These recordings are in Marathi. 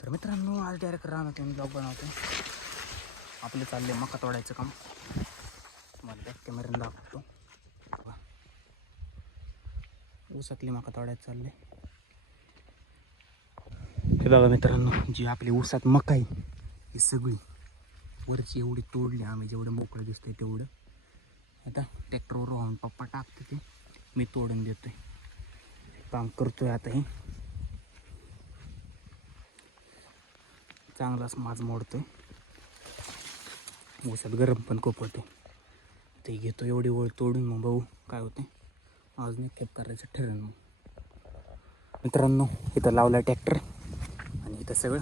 तर मित्रांनो आज डायरेक्ट राहणार मी ब्लॉग बनवतो. आपलं चालले मका तोडायचं काम मला बॅक कॅमेऱ्याने दाखवतो. ऊसातली मका तोडायचं चाललंय. हे बघा मित्रांनो जी आपली ऊसात मका आहे ही सगळी. वरची एवढी तोडली आम्ही जेवढं मोकळं दिसतंय तेवढं. आता ट्रॅक्टरवर वाहून पप्पा टाकते ते. मी तोडून देतोय. काम करतोय आता हे. चांगलाच माज मोडतोय. ऊसात गरम पण खूप होते ते घेतो एवढी ओळ तोडून मग बघू काय होते आज मी करायचं ठरेल मग. मित्रांनो इथं लावला ट्रॅक्टर आणि इथं सगळं.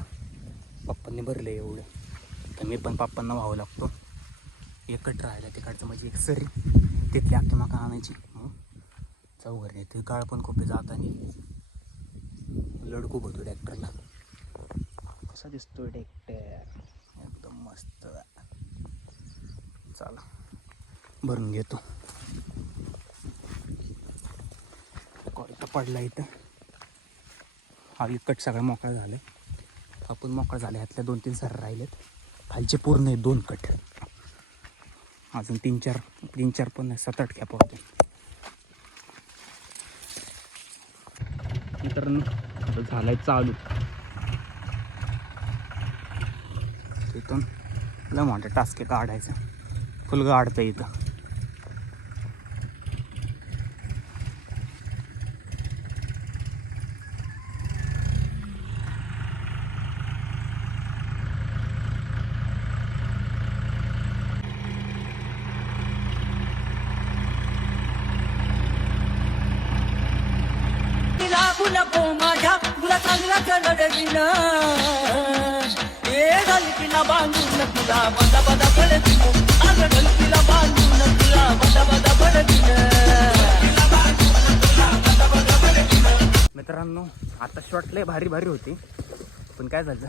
पप्पांनी भरलं एवढं. तर मी पण पप्पांना व्हावं लागतो. एकट राहिलं तिकडचं म्हणजे एक सरी. तिथली अख्खी माका आणायची. चौघर ते काळ पण खूप जात आणि लड खूप होतो ट्रॅक्टरला. कसा दिसतोय ट्रॅक्टर? एकदम मस्त. चला भरून घेतो. पडला इथं. हा एकट सगळं मोकळा झालं आपण मोकळा झाला ह्यातल्या दोन तीन सर राहिलेत. खालचे पूर्ण आहे दोन कट. अजून तीन चार तीन चार पण सात आठ कॅप होते मित्रांनो आता झालाय चालू. तिथून लय मोठे टास्के काढायचं. फुल गाडतं इथं. लागू नको माझ्या तुला चांगला कलडविन ए ढलकीला बांधून तुला बदा बदा पडतीन अग ढलकीला बांधून तुला बदा बदा पडतीन मित्रांनो आता शॉट लय भारी भारी होती. पण काय झालं?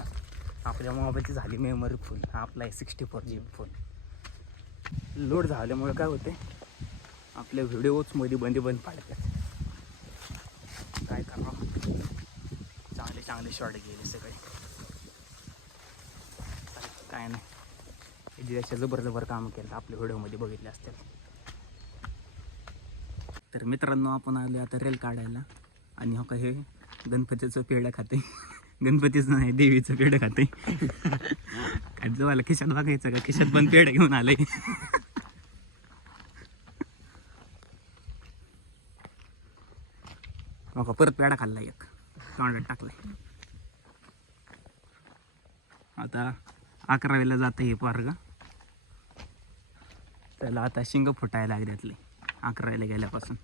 आपल्या मोबाईलची झाली मेमरी फुल आपला आहे sixty four G phone load झाल्यामुळे काय होते आपल्या व्हिडिओच मध्ये बंदी बंद पाडतात. काय करावं? चांगले चांगले शॉट गेले सगळे. काय नाही. दिवसच्या जबर जबर काम केलं आपल्या व्हिडिओमध्ये बघितले असतील. तर मित्रांनो आपण आलो आता रेल काढायला. आणि हो का हे गणपतीचं पेढं खाते. गणपतीचं नाही देवीचं पेढं खाते. काय जवळ खिशात बघायचं का? खिशात पण पेढं घेऊन आलंय. हो का परत पेढा खाल्ला एक. तोंडात टाकलाय. आता अकरावीला जातं हे पोरगा. त्याला आता शिंग फुटायला लागल्यातले अकरावीला गेल्यापासून.